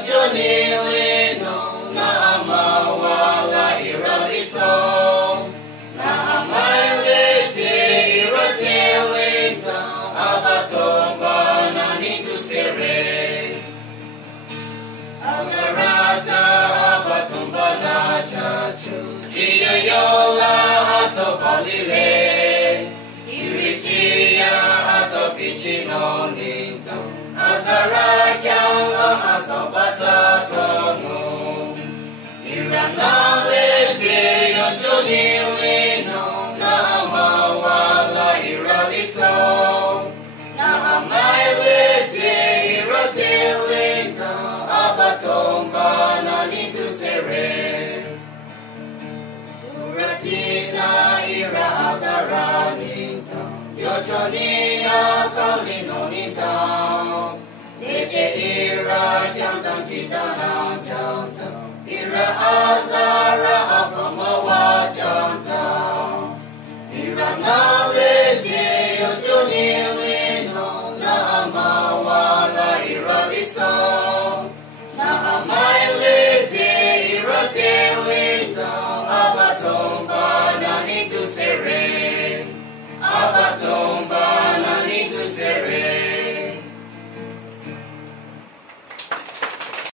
Yocholilino na amawala iraliso na amailete iratelenta abüdongba na nindu sere azarata abüdongba na chachu jiyoyola ato balile irichia ato pichinoninto azarakyanga ato batatono iranalete yocholilino na amawala iraliso na amailete iratelenta abüdongba na nindu sere turatina ira azaraninta yochonia kalinoninta Neke ira kyanta kita na chanta ira aza